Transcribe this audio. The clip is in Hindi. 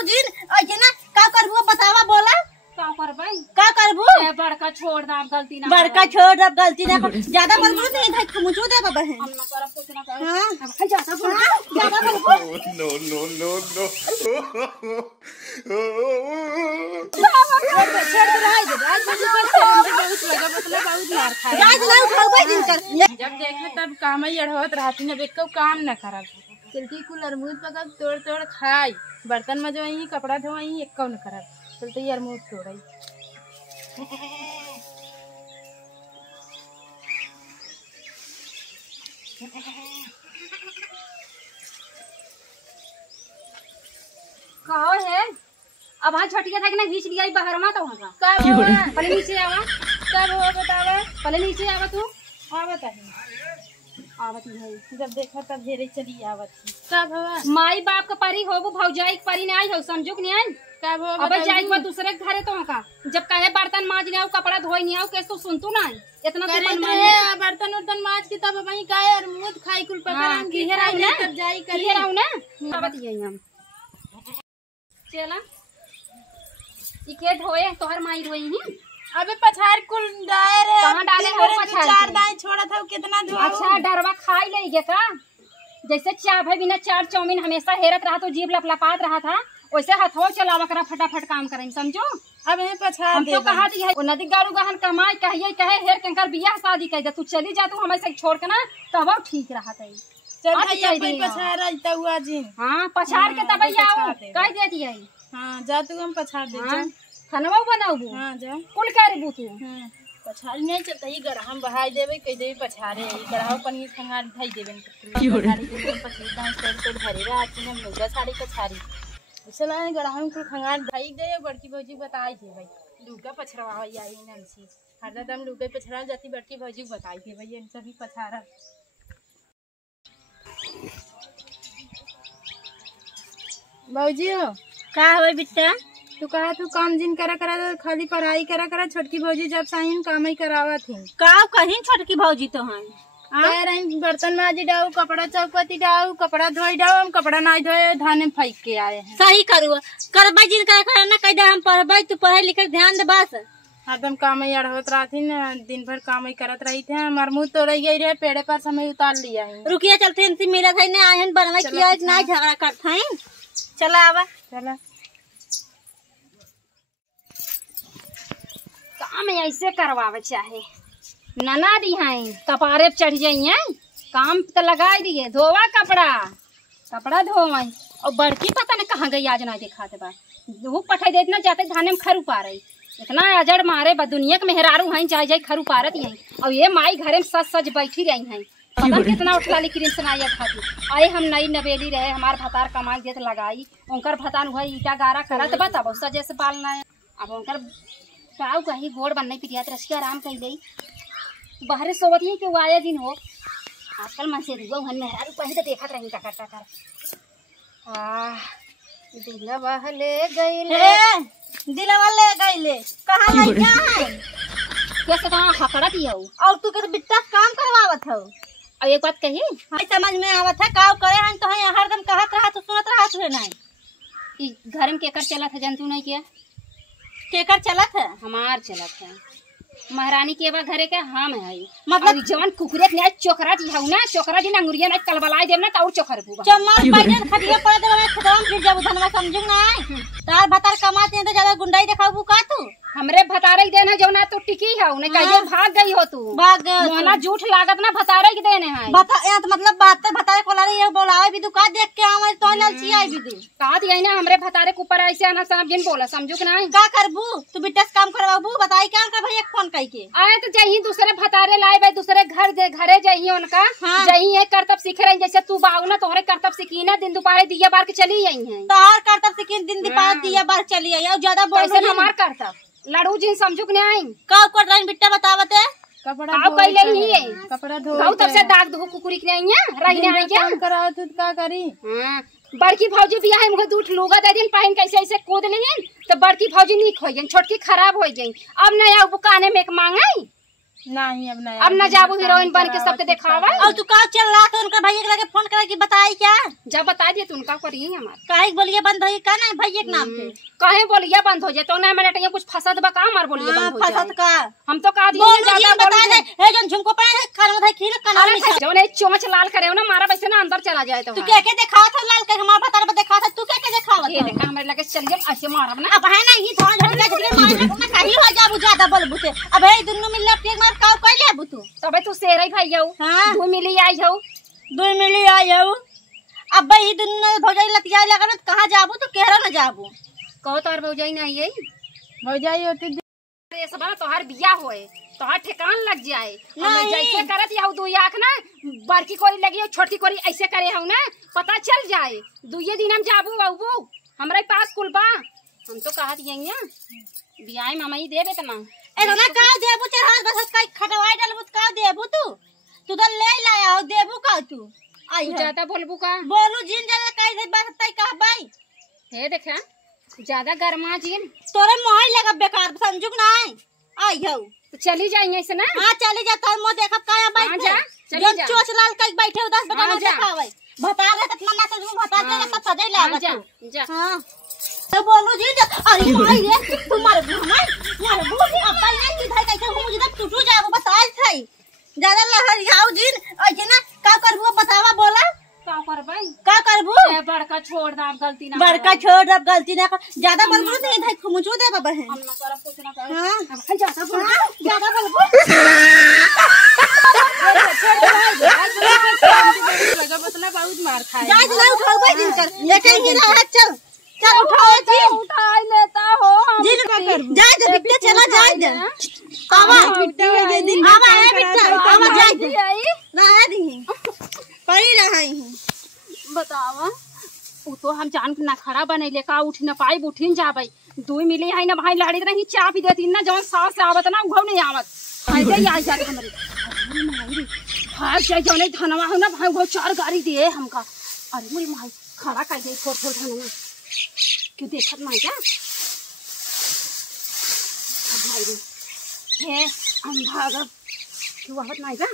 भौजी ऐसे ना का करबू बतावा बोला का करबै का करबू बड़का छोड़ दाम गलती ना बड़का छोड़ दब गलती ना ज्यादा बोलबू तो इधर मुझो दे बाबा है हम ना करब कुछ ना करब हां ज्यादा बोल ज्यादा बोलबू no. छेड़ दे रहा है आज मुझे बहुत लगा मतलब बहुत मार खा आज ना उठाओ दिन कर जब देखे तब काम ही अड़वत रहती न बेको काम न करब चलती कुल अरमूद पकब तोड़ खाई बर्तन में जो ही कपड़ा धोई एक न करब चलते ही अरमूद तोड़ई कहो है अब हाँ छटिया था कि ना घींच लिया बाहर में तो वहाँ का कब होगा पहले नीचे आवा कब हो बतावा पहले नीचे आवा तू आवत है आवत भाई जब देखा तब घेरे चली आवत थी कब होगा माई बाप का परी हो वो भौजाई के परी नहीं आई हो समझो कि नहीं आई कब हो अब जाई को दूसरे के घरे तो वहाँ का जब कहे बर्तन मांज नहीं आओ कपड़ा धोई नहीं आओ कैसे तो सुनतू ना इतना तो मन मान बर्तन उर्तन माज के तब वही काहे अरमूद खाई कुल पकड़ किहर आई ना तब जाई कर किहर आओ ना आवत यही हम चला इके धोए तोहर माई धोई ही अबे पछाड़ कुल दायर है कहाँ डाले हो पछाड़ चार दाएं छोड़ा था कितना धुआ अच्छा डरवा खाई लेगे का जैसे चाय भाई बिना चाट चाउमीन हमेशा हेरत रहा तो जीभ लपलपात रहा था वैसे हथो चलावा करा फटाफट काम करें समझो अब हमें पछाड़ हम दे तो कहा दी है वो नदी गाड़ू गहन कमाई कहिए कहे हेर कंकर बियाह शादी कह दे तू चली जा तू हमें से छोड़ के ना तब ठीक रहा था चल आज भैया कह कोई दिया। पछाड़ आइता हुआ जी हाँ पछाड़ के तब आओ पछाड़ दे। कह दे दिया हां जा तू हम पछाड़ दे जा खानवा बनाऊ हां जा कुल करे बू तू हां पछाड़ नहीं चलता ही गरहम बहाई देवे कह देवे पछाड़े गरहम पनीर खंगार ढाई देवे गाड़ी के पछीदा तो भरे रात में मुर्गा साड़ी पछाड़ी चला गरहम कुल खंगार ढाई दे बड़की भौजी बताई थी भाई लुका पछड़वा आई नंसी हरदम लुके पछड़ा जाती बड़की भौजी बताई थी भाई इन सभी पछाड़ा भौजी हो का होय बिट्टा तू कहा तू काम जिन करा खाली पढ़ाई करा छोटकी भौजी जब साइन काम ही करावा थी का कहीं छोटकी भौजी तो हैं कह रही बर्तन माजी डाऊ कपड़ा चौपती डाऊ कपड़ा धोई डाऊ हम कपड़ा नहीं धोए धाने फेंक के आए हैं सही करू करबा जिन कर ना कह दे हम पढ़बै तू पढ़े लिखे ध्यान दे बस हरदम काम ही अड़होत रहती न दिन भर काम ही करत रही थे हमार मुँह तोड़ गई रहे पेड़े पर समय उतार लिया है रुकिया चलते इनसे मिला था ना आयन बनवा किया ना झगड़ा करता है चला आवा चला काम ऐसे करवावे चाहे नना दी हैं कपारे पे चढ़ जाइए काम तो लगा दिए धोवा कपड़ा धोवा और बड़की पता न कहाँ गई आज ना देखा थे बा वो पठाई दे इतना जाते थाने में खरू पा रही इतना अजड़ मारे दुनिया के मेहरारू हैं जाए खरू पारत हैं और ये माई घरे में सच सच बैठी रही हैं पता कितना उठला क्रीम सुनाई खाती आए हम नई नवेली रहे हमार भतार कमाई देत लगाई उनकर भतान हुआ ईटा गारा करत बताबो सजे से पालना है अब उनकर काऊ कही गोड़ बनने पिरिया रसिया आराम कही गई बाहर सोवत ही कि आया दिन हो आजकल मन से दुआ हन मेहरारू कहीं तो देखत रही टकर दिलवा ले गईले दिलवा ले गईले कहां लई क्या है कैसे कहां हकड़ा दिया और तू के बिट्टा काम करवावत हो अब एक बात कही हां समझ में आवत है काव करे हन तो है हरदम कहत रहा तो सुनत रहा तू नहीं ई घर में केकर चला था जंतु नहीं किया केकर चलत है हमार चला था महारानी के बा घरे के हम है मतलब जवान कुकुरे ने चोकरा दी हऊ ना चोकरा दी अंगुरिया ना कलबलाई देव ना ताऊ चोकर बुबा चम्मच पैदल खटिया पड़ देवे खदम फिर जब धनवा समझू ना तार भतार कमाते हैं तो ज्यादा गुंडाई दिखाबू का तू हमरे भतारे के देना जौना तो टिकी है ने कहिए भाग गई हो तू भाग मोहना झूठ लागत ना भतारे के देने है बता या तो मतलब बात भतारे को लारी ये बोलावे भी तू का देख के आवे तो ललची आई भी तू का दिया ना हमरे भतारे के ऊपर ऐसे आना समझिन बोला समझू कि नहीं का करबू तू बिट्टा से काम करवाबू बताई क्या कर भैया फोन कई के आए तो जही दूसरे भतारे लाए भाई दूसरे घरे जही उनका जही है करतब सीख रही जैसे तू बाऊ ना तोहरे करतब सीखी ना दिन दोपहर दिया बार के चली आई है तार करतब सीखी दिन दोपहर दिया बार चली आई और ज्यादा बोल कैसे हमार करतब लड़ू जी समझू कि नहीं का कर रही बिट्टा बतावत है कपड़ा आओ कई ले ही है कपड़ा धो गाँव तब से दाग धो कुकुरी के नहीं है रहने आई क्या काम कराओ तो का करी बड़की भौजी भी है मुझे दूठ लूगा दे दिन पहन कैसे ऐसे कूद लेन तो बड़की भौजी नीक हो गई छोटकी खराब हो गई अब नया बुकाने में एक मांगाई नहीं अब न जाबू हीरोइन बन के सबके देखावा। और तू का चल रहा तो उनका भैया के लगे फोन करा कि बताई क्या जब बता दिए तो उनका करी हमार काहे बोलिए बंद होई का नहीं भैया के नाम पे कहे बोलिए बंद हो जाए तो ना मैंने कुछ फसद बका हमार बोलिए बंद हो फसत जाए। का हम तो कहा दिए बोल ज्यादा बता दे बोल ए जन झुमको पड़े खाना में खीर कना में जो नहीं चोंच लाल करे ना मारा वैसे ना अंदर चला जाए तो तू क्या के दिखा था लाल के हमार बता रहा दिखा था तू क्या के दिखावत ये देखा हमारे लगे चल गए ऐसे मारब ना। अब है ना ही धोन झटका झटके मार ना कहीं हो जाबू ज्यादा बोलबुते अब ए दुन्नु मिल लपटे मार काव कइ लेबू तू तबे तू शेर भाई जाऊ हां तू मिली आई जाऊ 2 मिली आयऊ अब भाई दुन्नु भौजाई लतिया लगा ना कहां जाबू तू केहरा न जाबू कहो तोहर भौजाई नहीं आई भौजाई होती अरे सब तोहर बिया होए तोहर ठेकान लग जाए नहीं। जैसे करत हूँ दुई आँख ना बड़की कोरी लगी छोटी कोरी ऐसे करे हूँ ना पता चल जाए दुए दिन हम जाबू बाबू हमारे पास कुल बा हम तो कहा दिए बियाह मामा ही देवे तना एना का देबू ते हाथ बस का खटवाई डालबू का देबू तू तो ले लाया हो देबू का तू आई ज्यादा बोलबू का बोलू जिन ज्यादा कई दे बात तई कह भाई हे देखा ज्यादा गर्मा जीन तोरे मोह लगा बेकार समझू नहीं आई हो तो चली जाइए ऐसे ना। हां चली जा तोर मो देखब का हाँ बैठ जा, चली जा। चोच लाल कई बैठे 10 बजे हाँ ना जा। देखावे बता रहे कितना ना से बता दे तब सजै हाँ लागत जा जा हां तो बोलू जी अरे भाई रे तू मार बोली अब भाई नहीं भाई कैसे मुझे तक टूटू जाए वो बता थई ज्यादा लहर आओ जी ऐसे ना का करबू बतावा बोला का कर भाई का करबू बड़का छोड़ दा गलती ना बड़का छोड़ अब गलती ना कर ज्यादा बोलबू नहीं भाई खुमुचू दे बाबा है हम ना करब कुछ ना करब हां ज्यादा बोल ज्यादा बोलबू मतलब बहुत मार खाए जाए ना उठाओ भाई दिन कर लेकिन ही रहा चल चल उठाओ जी उठा लेता हो जी जाए दे बिट्टे चला जाए दे आवा ये दिन आवा है बिट्टा आवा जाए दे आई रहा दी पड़ी रही हूं बतावा उ तो हम जान के ना खड़ा बनैले का उठ न पाई उठिन जाबै दुई मिली है ना भाई लड़ी रही चा पी देती ना जवन सास से आवत ना उघव नहीं आवत ऐसे ही आ जात हमरे भाग जाए जौने धनवा हो ना भाई वो 4 गाड़ी दिए हमका अरे मोरी माई खड़ा कर दे थोड़ थोड़ धनवा क्यों देखत ना जा भाई रे हे हम भागब क्यों आवत ना जा